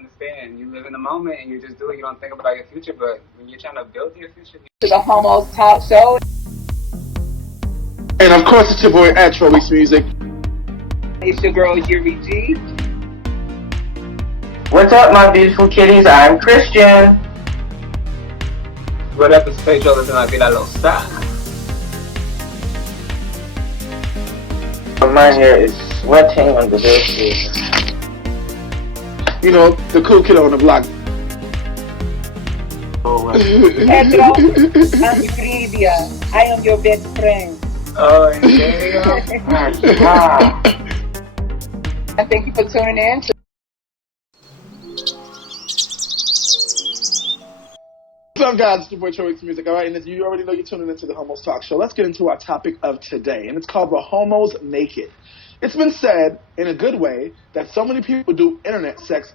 understand. You live in the moment and you just do it. You don't think about your future. But when you're trying to build your future, To the Homos Talk Show. And of course, it's your boy at Trolley's Music. It's your girl Yuri G. What's up, my beautiful kitties? I'm Christian. what up? It's Pedro Losa and Pedro Losa. My hair is sweating under this. You know, the cool kid on the block. Pedro, I'm Yuri. I am your best friend. Oh, en serio? And thank you for tuning in. What's up, guys? It's your boy Trolley's Music. All right, and as you already know, you're tuning into the Homos Talk Show. Let's get into our topic of today, and it's called The Homos Naked. It's been said, in a good way, that so many people do internet sex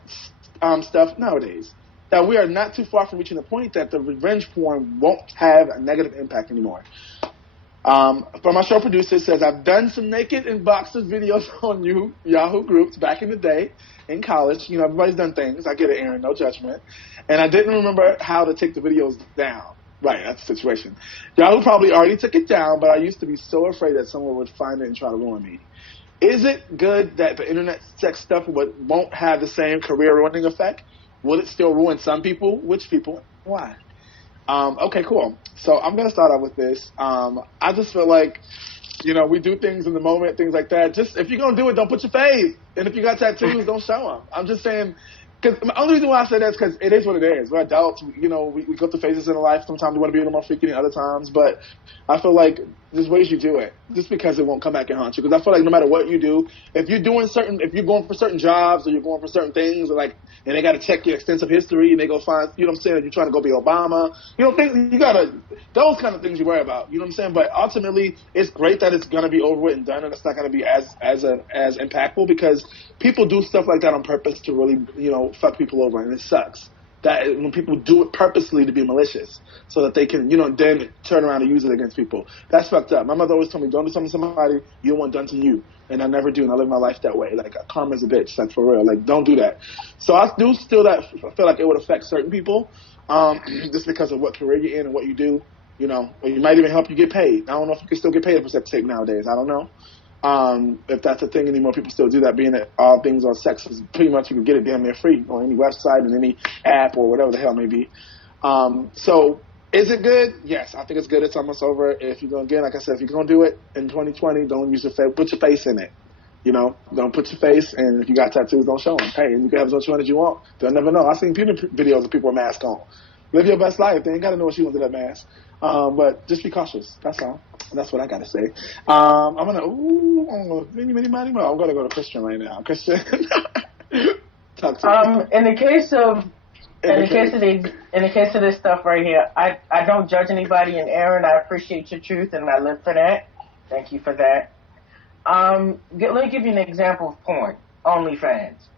stuff nowadays that we are not too far from reaching the point that the revenge porn won't have a negative impact anymore. But my show producer says, I've done some naked and boxer videos on Yahoo groups back in the day in college. You know, everybody's done things. I get it, Aaron, no judgment. And I didn't remember how to take the videos down. Right, that's the situation. Yahoo probably already took it down, but I used to be so afraid that someone would find it and try to ruin me. Is it good that the internet sex stuff won't have the same career-ruining effect? Will it still ruin some people? Which people? Why? Okay, cool. So I'm going to start out with this. I just feel like, you know, we do things in the moment, things like that. Just, if you're going to do it, don't put your face. And if you got tattoos, don't show them. I'm just saying, because the only reason why I say that is because it is what it is. We're adults. You know, we go through phases in life. Sometimes we want to be a little more freaky than other times. But I feel like there's ways you do it just because it won't come back and haunt you. Because I feel like no matter what you do, if you're going for certain jobs or you're going for certain things, or like, and they got to check your extensive history and they go find, you know what I'm saying, if you're trying to go be Obama, you know, things, those kind of things you worry about, you know what I'm saying? But ultimately, it's great that it's going to be over with and done, and it's not going to be as impactful, because people do stuff like that on purpose to really, you know, fuck people over, and it sucks. That when people do it purposely to be malicious so that they can, you know, then turn around and use it against people. That's fucked up. My mother always told me, don't do something to somebody you don't want done to you. And I never do, and I live my life that way. Like, karma's a bitch, like, for real. Like, don't do that. So I do still feel like it would affect certain people, just because of what career you're in and what you do, you know. Or you might even help you get paid. I don't know if you can still get paid for sex tape nowadays. I don't know. If that's a thing anymore, people still do that, being that all things on sex is pretty much, you can get it damn near free on any website and any app or whatever the hell it may be. So is it good? Yes, I think it's good. It's almost over. If you're going to, again, like I said, if you're going to do it in 2020, don't use put your face in it. You know, don't put your face, and if you got tattoos, don't show them. Hey, and you can have as much fun as you want. They'll never know. I've seen videos of people with masks on. Live your best life. They ain't got to know what you want to that mask. But just be cautious. That's all. That's what I got to say. I'm going to, many more. I'm going to go to Christian right now. Christian, talk to me. In the case of this stuff right here, I don't judge anybody, and Aaron, I appreciate your truth, and I live for that. Thank you for that. Let me give you an example of porn. OnlyFans.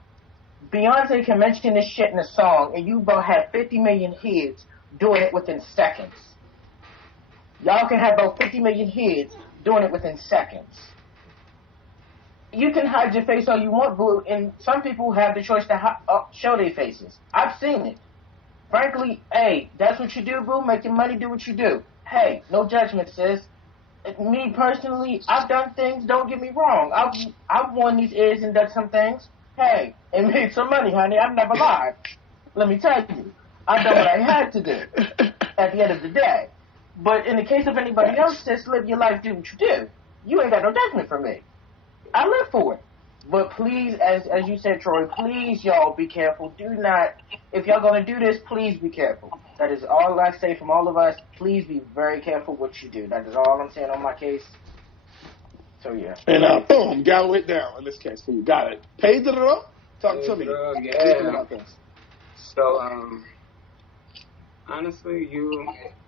Beyonce can mention this shit in a song, and you about have 50 million hits doing it within seconds. Y'all can have about 50 million hits doing it within seconds. You can hide your face all you want, boo, and some people have the choice to show their faces. I've seen it. Frankly, hey, that's what you do, boo. Make your money, do what you do. Hey, no judgment, sis. Me personally, I've done things, don't get me wrong. I've worn these ears and done some things. Hey, and made some money, honey. I've never lied. Let me tell you. I've done what I had to do at the end of the day. But in the case of anybody else, just live your life, do what you do. You ain't got no judgment from me. I live for it. But please, as you said, Troy, please, y'all, be careful. Do not, if y'all going to do this, please be careful. That is all I say from all of us. Please be very careful what you do. That is all I'm saying on my case. So, yeah. And boom, got it down in this case for you. Got it. Pedro, talk to me. Yeah. About this. So, honestly,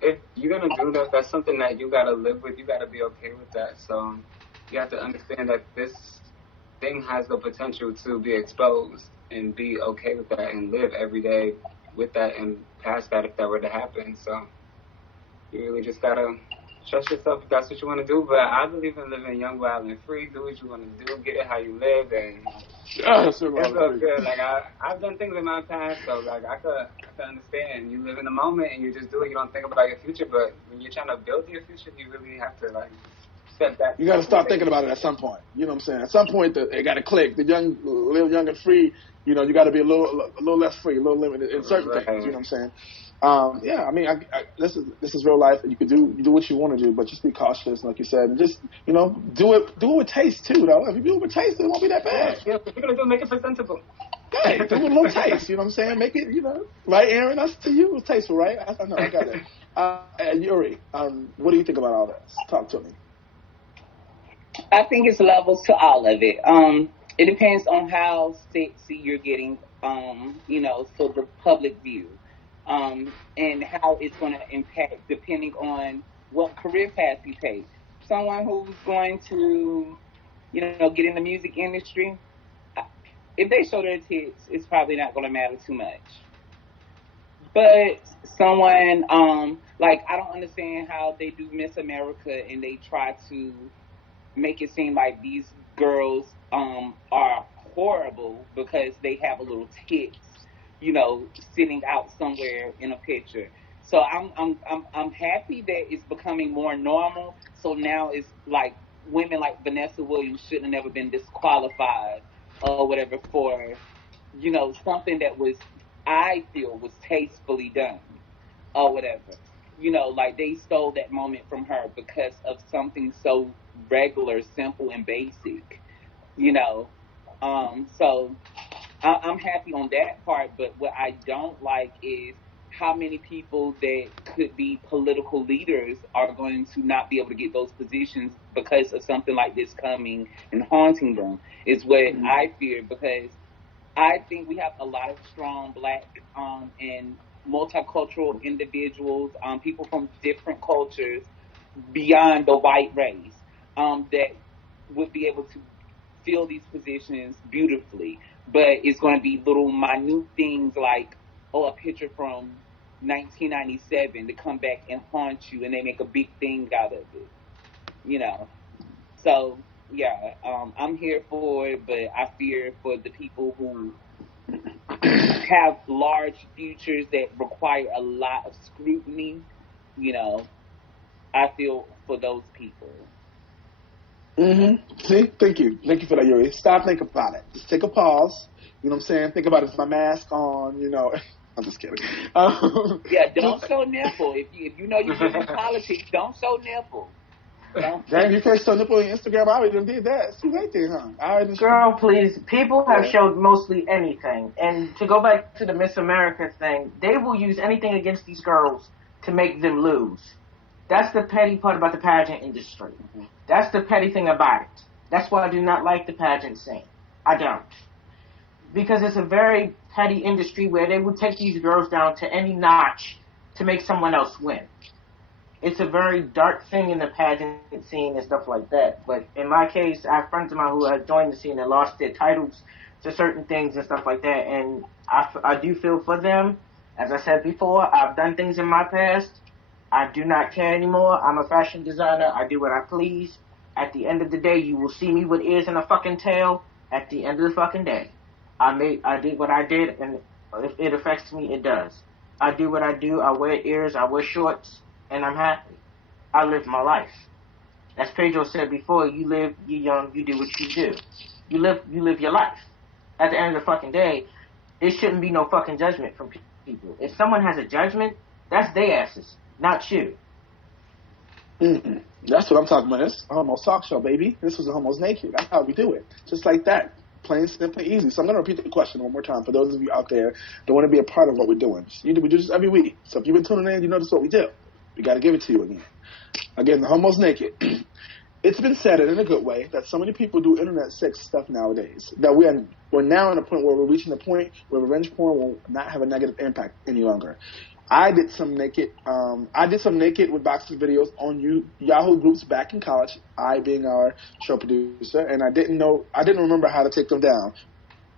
if you're going to do that, that's something that you got to live with. You got to be okay with that. So you have to understand that this thing has the potential to be exposed, and be okay with that and live every day with that and past that if that were to happen. So you really just got to trust yourself if that's what you want to do. But I believe in living young, wild, and free. Do what you want to do. Get it how you live, and it's all good. Like I've done things in my past, so like I could understand. You live in the moment and you just do it. You don't think about your future. But when you're trying to build your future, you really have to like step back. You got to start thinking about it at some point. You know what I'm saying? At some point, it got to click. Live young and free. You know, you got to be a little less free, a little limited in certain things. You know what I'm saying? Yeah, I mean, this is real life. You do what you want to do, but just be cautious, like you said, and just do it with taste too. Though, if you do it with taste, it won't be that bad. Yeah, what you're gonna do, make it presentable. Hey, do it with a little taste. You know what I'm saying? Make it, right, Aaron? That's to you. It's tasteful, right? I know. I got it. Yuri, what do you think about all this? Talk to me. I think it's levels to all of it. It depends on how sexy you're getting, for the public view. And how it's going to impact depending on what career path you take. Someone who's going to, get in the music industry, if they show their tits, it's probably not going to matter too much. But someone, I don't understand how they do Miss America and they try to make it seem like these girls are horrible because they have a little tits, sitting out somewhere in a picture. So I'm happy that it's becoming more normal. So now it's like women like Vanessa Williams shouldn't have never been disqualified or whatever for, something that I feel was tastefully done or whatever. Like they stole that moment from her because of something so regular, simple, and basic, so I'm happy on that part, but what I don't like is how many people that could be political leaders are going to not be able to get those positions because of something like this coming and haunting them, is what I fear, because I think we have a lot of strong Black and multicultural individuals, people from different cultures beyond the white race, that would be able to fill these positions beautifully. But it's going to be little minute things like, a picture from 1997 to come back and haunt you, and they make a big thing out of it, So, yeah, I'm here for it, but I fear for the people who have large futures that require a lot of scrutiny, I feel for those people. See, thank you for that, Yuri. Stop, think about it. Just take a pause. You know what I'm saying? Think about it. Is my mask on? I'm just kidding. Yeah, don't show nipple. If you know you're in politics, don't show nipple. Damn, you can't show nipple on Instagram. I already did that. It's too late then, huh? Girl, please. People have showed mostly anything. And to go back to the Miss America thing, they will use anything against these girls to make them lose. That's the petty part about the pageant industry. That's the petty thing about it. That's why I do not like the pageant scene. I don't. Because it's a very petty industry where they would take these girls down to any notch to make someone else win. It's a very dark thing in the pageant scene and stuff like that. But in my case, I have friends of mine who have joined the scene and lost their titles to certain things and stuff like that. And I do feel for them. As I said before, I've done things in my past. I do not care anymore. I'm a fashion designer. I do what I please. At the end of the day, you will see me with ears and a fucking tail at the end of the fucking day. I did what I did, and if it affects me, it does. I do what I do. I wear ears. I wear shorts, and I'm happy. I live my life. As Pedro said before, you're young, you do what you do. You live your life. At the end of the fucking day, it shouldn't be no fucking judgment from people. If someone has a judgment, that's their asses, not you. That's what I'm talking about. This Homos Talk Show, baby. This was a Homos Naked. That's how we do it. Just like that. Plain, simple, easy. So I'm going to repeat the question one more time for those of you out there that want to be a part of what we're doing. We do this every week. So if you've been tuning in, you know this is what we do. We got to give it to you again. Again, the Homos Naked. It's been said in a good way that so many people do internet sex stuff nowadays that we're now in a point where we're reaching the point where revenge porn will not have a negative impact any longer. I did some naked with boxing videos on Yahoo groups back in college. I being our show producer, and I didn't remember how to take them down.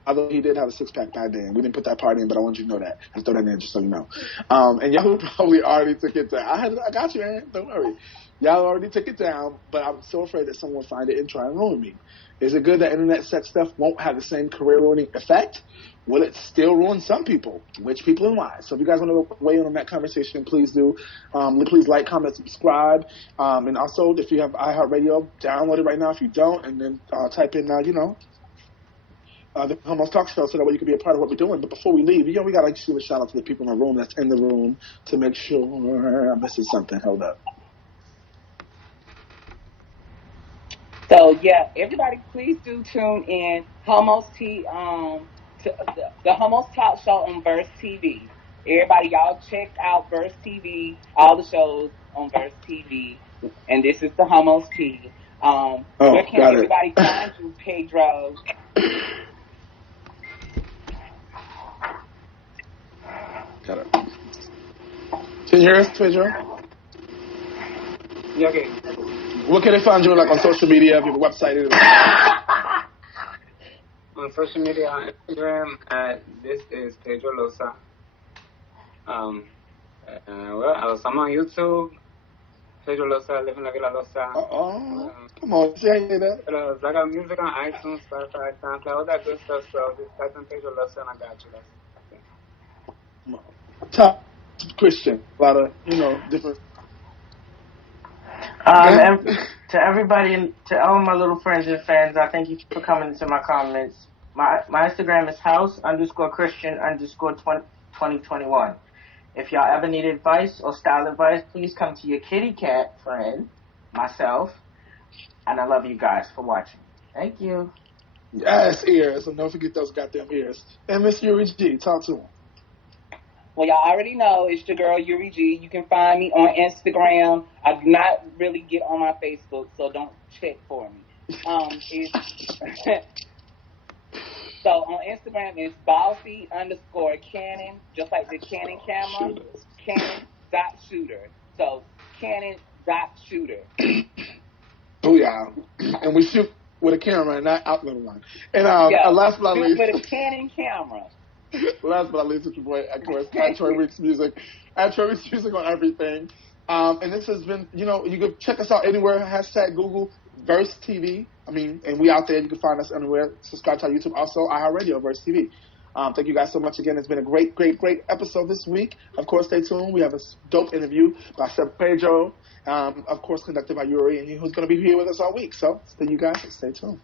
Although he did have a six-pack back then. We didn't put that part in, but I want you to know that. I throw that in just so you know. And y'all probably already took it down. I got you, man. Don't worry. Y'all already took it down, but I'm so afraid that someone will find it and try and ruin me. Is it good that internet sex stuff won't have the same career-ruining effect? Will it still ruin some people? Which people and why? So if you guys want to weigh in on that conversation, please do. Please like, comment, subscribe. And also, if you have iHeartRadio, download it right now if you don't, and then type in, the Homos Talk Show, so that way you can be a part of what we're doing. But before we leave, we got to give a shout out to the people in the room that's in the room to make sure I'm missing something. Hold up. So yeah, everybody, please do tune in to the Homos Talk Show on Verse TV. Everybody, y'all check out Verse TV, all the shows on Verse TV, and this is the Homos T. Where can everybody find you, Pedro? Got it. Can you hear us, Pedro? Yeah, okay. What can they find you on social media? If you have a website? On social media, on Instagram, this is Pedro Losa. I'm on YouTube. Pedro Losa, Living La Vida Losa. Come on, say that. Pero I got music on iTunes, Spotify, SoundCloud, all that good stuff. So just type in Pedro Losa and I got you. Come on. Top Christian, a lot of different. And to everybody, and to all my little friends and fans, I thank you for coming into my comments. My Instagram is house_Christian_2021. If y'all ever need advice or style advice, please come to your kitty cat friend, myself, and I love you guys for watching. Thank you. Yes, ears, and don't forget those goddamn ears. And Miss Yuri G, talk to him. Well, y'all already know it's your girl, Yuri G. You can find me on Instagram. I do not really get on my Facebook, so don't check for me. So on Instagram, it's bossy_Canon, just like the Canon camera, Canon.shooter. So Canon.shooter. Booyah. And we shoot with a camera and not out the line. And last but not least, with a Canon camera. Last but not least, it's your boy, of course, at Troy Weeks Music. At Troy Weeks Music on everything. And this has been, you can check us out anywhere. # Google Verse TV. And we out there. You can find us anywhere. Subscribe to our YouTube. Also, iHeartRadio, Verse TV. Thank you guys so much again. It's been a great, great, great episode this week. Of course, stay tuned. We have a dope interview by Pedro, of course, conducted by Yuri, and who's going to be here with us all week. So, you guys, stay tuned.